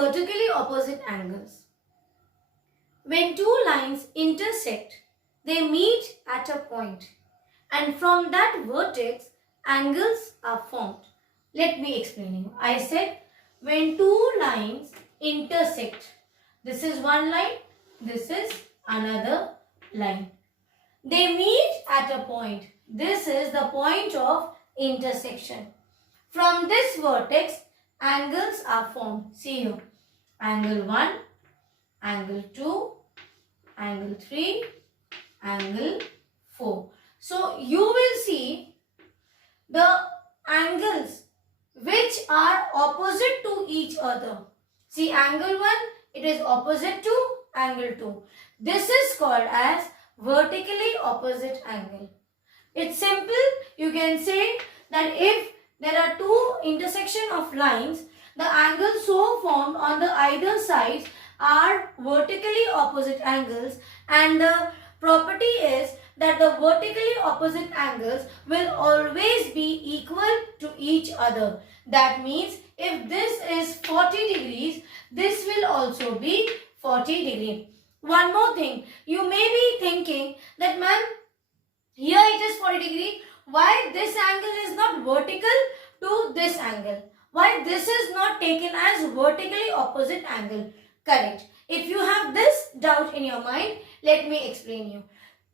vertically opposite angles. When two lines intersect, they meet at a point, and from that vertex, angles are formed. Let me explain you. I said when two lines intersect, this is one line, this is another line. They meet at a point. This is the point of intersection. From this vertex, angles are formed. See here. Angle 1, angle 2, angle 3, angle 4. So, you will see the angles which are opposite to each other. See, angle 1, it is opposite to angle 2. This is called as vertically opposite angle. It's simple. You can say that if there are two intersection of lines, the angles so formed on the either sides are vertically opposite angles, and the property is that the vertically opposite angles will always be equal to each other. That means if this is 40 degrees, this will also be 40 degrees. One more thing, you may be thinking that ma'am, here it is 40 degree, why this angle is not vertical to this angle? Why this is not taken as vertically opposite angle? Correct. If you have this doubt in your mind, let me explain you.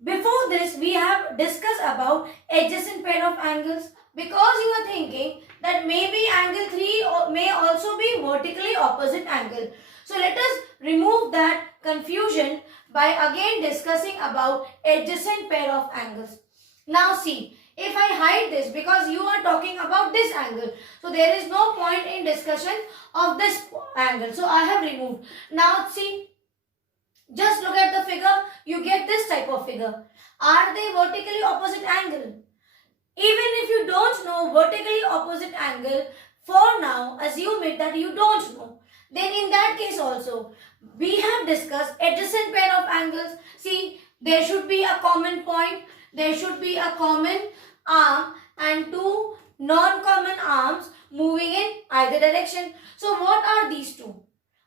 Before this, we have discussed about adjacent pair of angles, because you are thinking that maybe angle 3 may also be vertically opposite angle. So let us remove that confusion by again discussing about adjacent pair of angles. Now see, if I hide this because you are talking about this angle, so there is no point in discussion of this angle. So I have removed. Now see, just look at the figure, you get this type of figure. Are they vertically opposite angle? Even if you don't know vertically opposite angle, for now assume it that you don't know. Then in that case also, we have discussed adjacent pair of angles. See, there should be a common point, there should be a common arm and two non-common arms moving in either direction. So what are these two?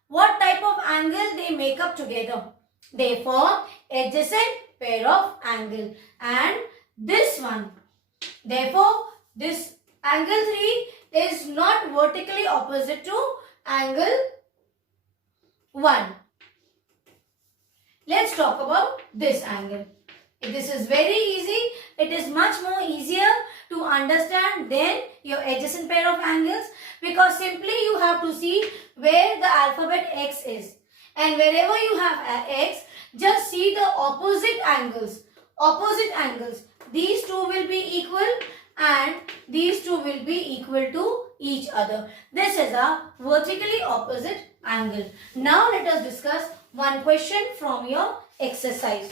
What type of angle they make up together? They form adjacent pair of angle, and this one. Therefore, this angle 3 is not vertically opposite to angle 1. Let's talk about this angle. This is very easy. It is much more easier to understand than your adjacent pair of angles, because simply you have to see where the alphabet X is. And wherever you have X, just see the opposite angles. Opposite angles. These two will be equal and these two will be equal to each other. This is a vertically opposite angle. Now let us discuss one question from your exercise.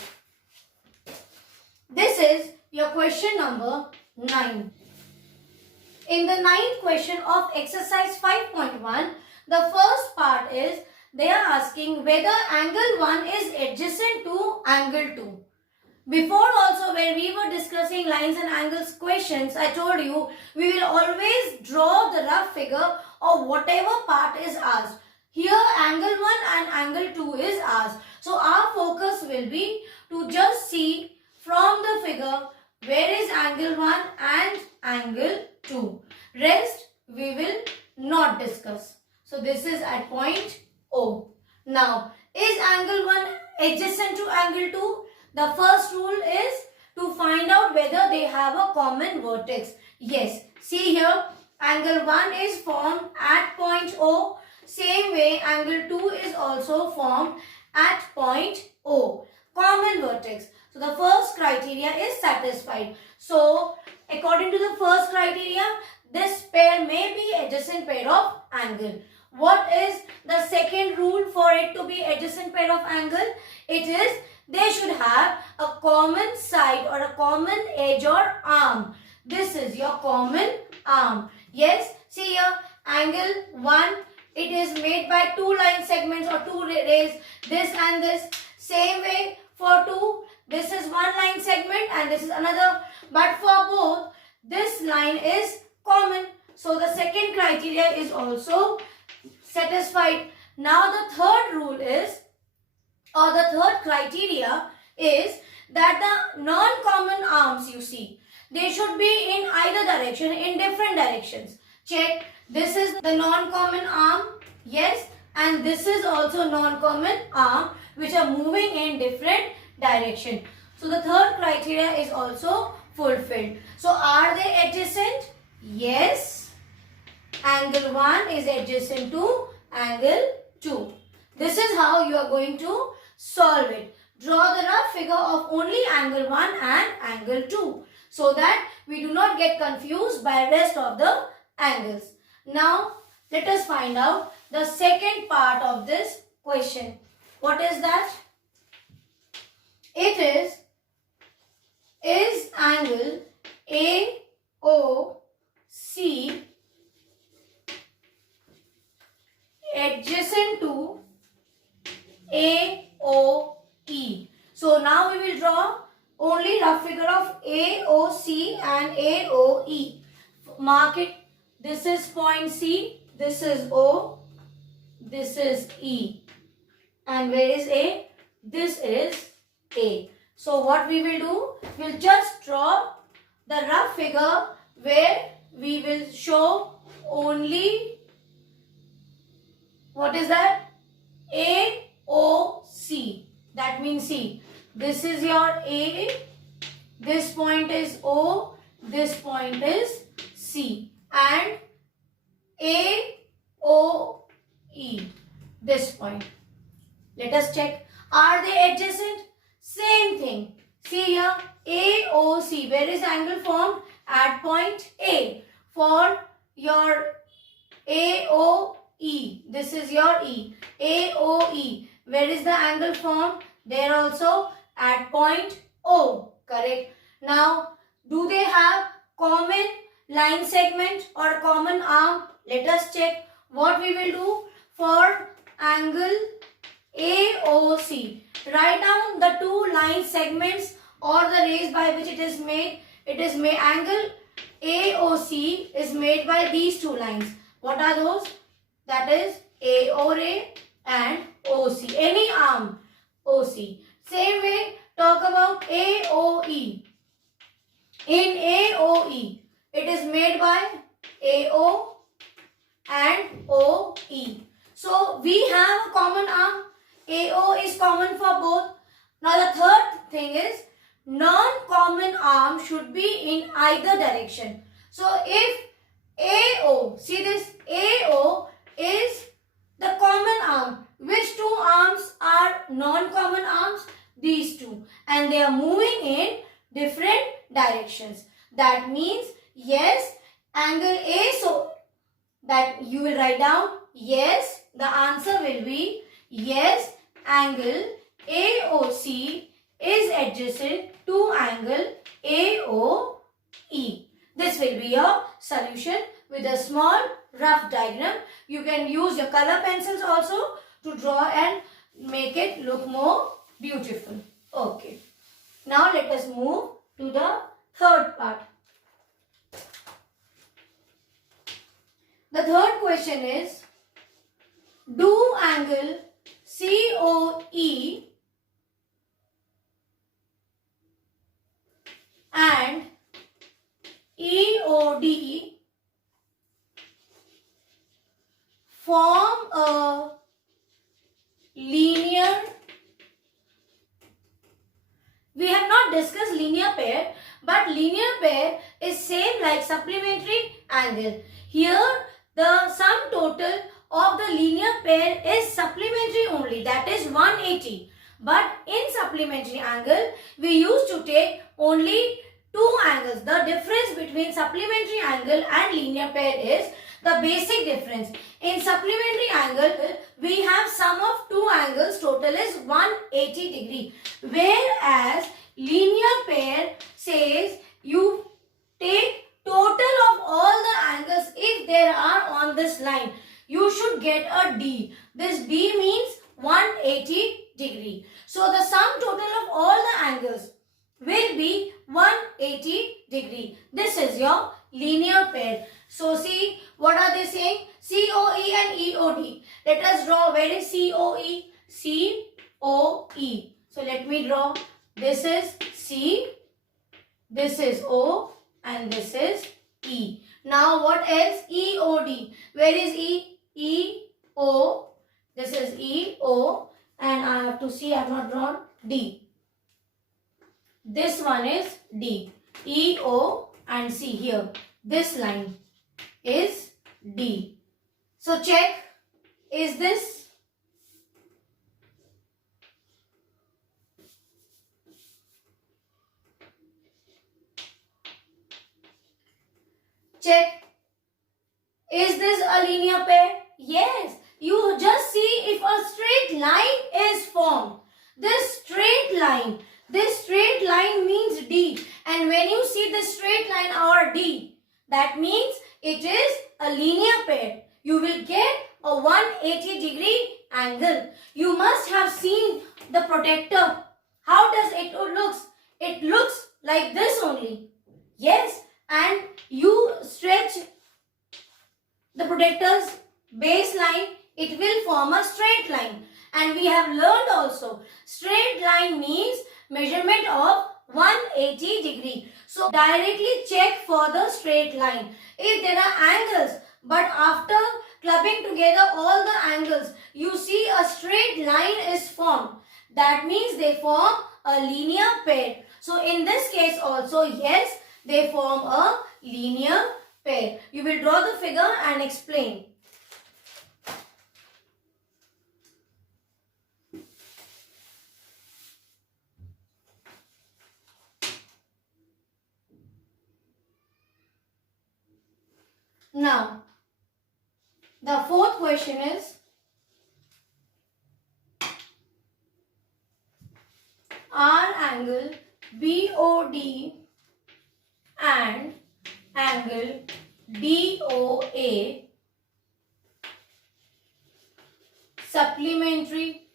This is your question number 9. In the 9th question of exercise 5.1, the first part is they are asking whether angle 1 is adjacent to angle 2. Before also, when we were discussing lines and angles questions, I told you we will always draw the rough figure of whatever part is asked. Here angle 1 and angle 2 is asked. So our focus will be to just see from the figure where is angle 1 and angle 2. Rest we will not discuss. So this is at point O. Now, is angle 1 adjacent to angle 2? The first rule is to find out whether they have a common vertex. Yes, see here, angle 1 is formed at point O. Same way, angle 2 is also formed at point O. Common vertex. So, the first criteria is satisfied. So, according to the first criteria, this pair may be adjacent pair of angle. What is the second rule for it to be adjacent pair of angle? It is they should have a common side or a common edge or arm. This is your common arm. Yes, see here, angle 1, it is made by two line segments or two rays, this and this. Same way for 2, this is one line segment and this is another. But for both, this line is common. So the second criteria is also satisfied. Now the third rule is, or the third criteria is that the non-common arms you see, they should be in either direction, in different directions. Check, this is the non-common arm, yes, and this is also non-common arm which are moving in different direction. So the third criteria is also fulfilled. So are they adjacent? Yes. Angle 1 is adjacent to angle 2. This is how you are going to solve it. Draw the rough figure of only angle 1 and angle 2 so that we do not get confused by rest of the angles. Now let us find out the second part of this question. What is that? It is angle AOC adjacent to AOE. So now we will draw only rough figure of AOC and AOE. Mark it. This is point C, this is O, this is E. And where is A? This is A. So what we will do, we'll just draw the rough figure where we will show only, what is that? AOC. That means C. This is your A, this point is O, this point is C. And AOE, this point. Let us check. Are they adjacent? Same thing. See here, AOC. Where is angle formed? At point A. For your AOE, this is your E. AOE. Where is the angle formed? There also at point O. Correct. Now, do they have common line segment or common arm? Let us check. What we will do for angle AOC. Write down the two line segments or the rays by which it is made. It is made, angle AOC is made by these two lines. What are those? That is AO ray and OC. Any arm OC. Same way, talk about AOE. In AOE, it is made by AO and OE. So we have a common arm. AO is common for both. Now the third thing is, non-common arm should be in either direction. So if AO, see this, AO is the common arm. Which two arms are non-common arms? These two. And they are moving in different directions. That means, yes, angle A, so that you will write down, yes, the answer will be, yes, angle AOC is adjacent to angle AOE. This will be your solution with a small rough diagram. You can use your color pencils also to draw and make it look more beautiful. Okay. Now let us move to the third part. The third question is, do angle COE and EOD form a linear. We have not discussed linear pair, but linear pair is same like supplementary angle. Here the sum total of the linear pair is supplementary only, that is 180. But in supplementary angle, we used to take only two angles. The difference between supplementary angle and linear pair is the basic difference. In supplementary angle, we have sum of two angles, total is 180 degree. Whereas linear pair says you take total of all the angles if there are on this line. You should get a D. This D means 180 degree. So the sum total of all the angles will be 180 degree. This is your linear pair. So see, what are they saying? COE and EOD. Let us draw. Where is COE? COE. So let me draw. This is C, this is O, and this is E. Now what else? EOD. Where is E? EO. This is EO, and I have to see, I have not drawn D. This one is D. EO and C here. This line is D. So check, is this? Check. Is this a linear pair? Yes. You just see if a straight line is formed. This straight line means D. And when you see this straight line or D, that means it is a linear pair. You will get a 180-degree angle. You must have seen the protector. How does it look? It looks like this only. Yes. And you stretch the protector's baseline, it will form a straight line. And we have learned also, straight line means measurement of 180 degree. So directly check for the straight line. If there are angles, but after clubbing together all the angles, you see a straight line is formed. That means they form a linear pair. So in this case also, yes, they form a linear pair. You will draw the figure and explain. Now, the fourth question is, are angle BOD and angle DOA supplementary?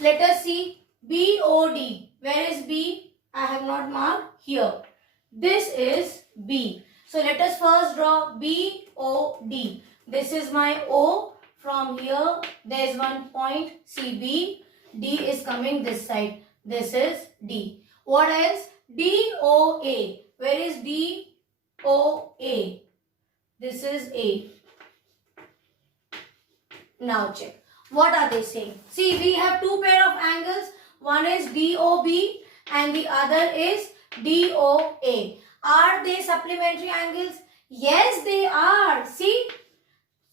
Let us see BOD. Where is B? I have not marked here. This is B. So let us first draw BOD. This is my O. From here, there is one point CB. D is coming this side. This is D. What else? DOA. Where is DOA? This is A. Now check. What are they saying? See, we have two pair of angles. One is DOB and the other is DOA. Are they supplementary angles? Yes, they are. See,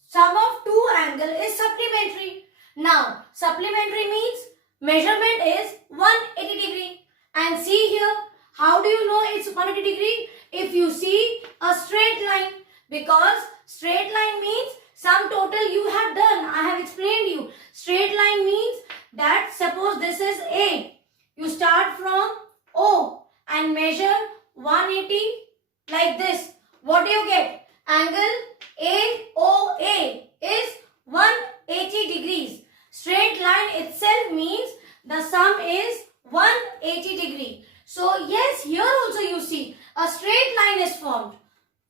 sum of two angles is supplementary. Now, supplementary means measurement is 180 degree. And see here, how do you know it's 180 degree? If you see a straight line, because straight line means sum total you have done. I have explained you. Straight line means that suppose this is A. You start from O and measure 180 like this. What do you get? Angle AOA is 180 degrees. Straight line itself means the sum is 180 degree. So yes, here also you see a straight line is formed.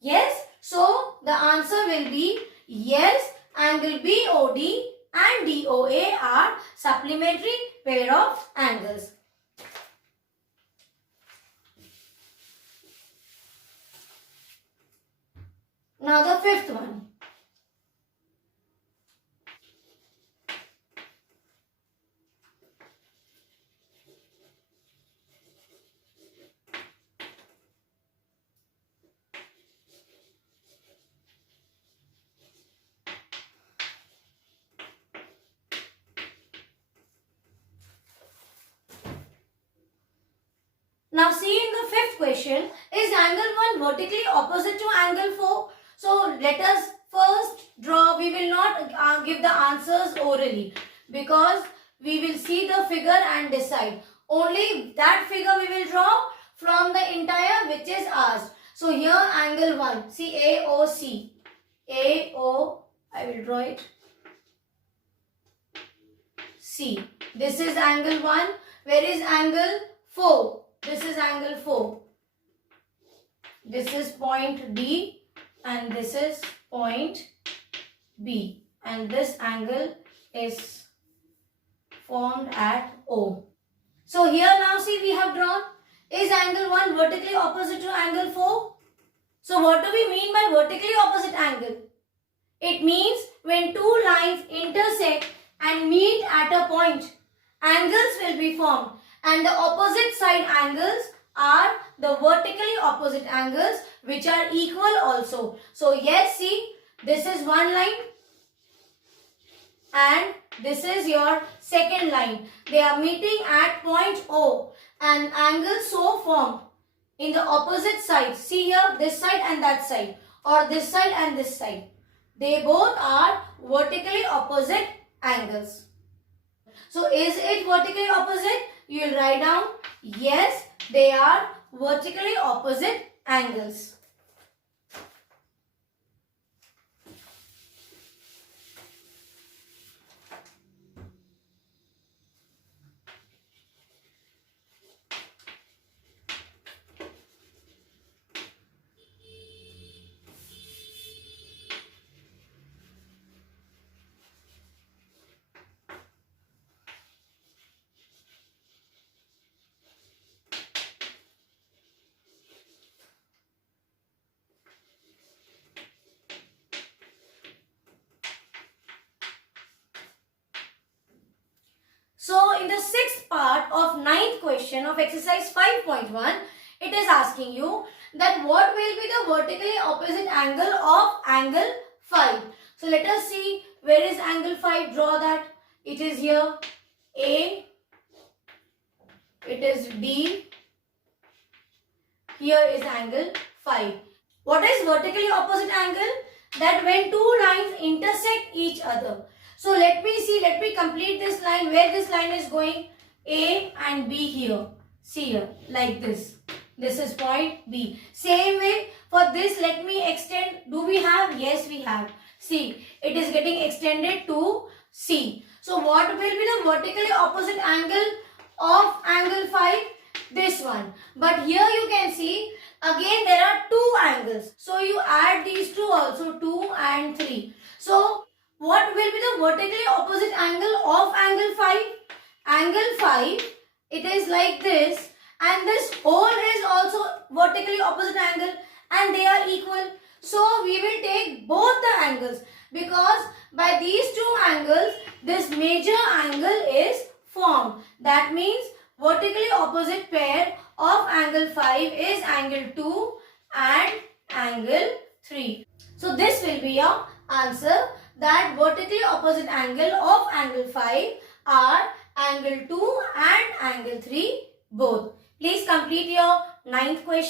Yes, so the answer will be yes, angle BOD and DOA are supplementary pair of angles. Now the fifth one. Now see in the fifth question, is angle 1 vertically opposite to angle 4? So let us first draw. We will not give the answers orally because we will see the figure and decide. Only that figure we will draw from the entire which is asked. So here angle 1, see AOC. AO, I will draw it. C. This is angle 1. Where is angle 4? This is angle 4. This is point D and this is point B, and this angle is formed at O. So here now see we have drawn. Is angle 1 vertically opposite to angle 4? So what do we mean by vertically opposite angle? It means when two lines intersect and meet at a point, angles will be formed, and the opposite side angles are the vertically opposite angles which are equal also. So yes, see, this is one line and this is your second line. They are meeting at point O, and angles so formed in the opposite side. See here, this side and that side, or this side and this side. They both are vertically opposite angles. So is it vertically opposite? You will write down, yes, they are vertically opposite angles. So in the sixth part of ninth question of exercise 5.1, it is asking you that what will be the vertically opposite angle of angle 5. So let us see, where is angle 5? Draw that. It is here A, it is D, here is angle 5. What is vertically opposite angle? That when two lines intersect each other. So let me complete this line, where this line is going, A and B here. See here, like this. This is point B. Same way, for this let me extend. Do we have? Yes, we have. See, it is getting extended to C. So what will be the vertically opposite angle of angle 5? This one. But here you can see, again there are two angles. So you add these two also, 2 and 3. So what will be the vertically opposite angle of angle 5? Angle 5, it is like this, and this whole is also vertically opposite angle, and they are equal. So we will take both the angles, because by these two angles this major angle is formed. That means vertically opposite pair of angle 5 is angle 2 and angle 3. So this will be your answer, that vertically opposite angle of angle 5 are angle 2 and angle 3 both. Please complete your ninth question.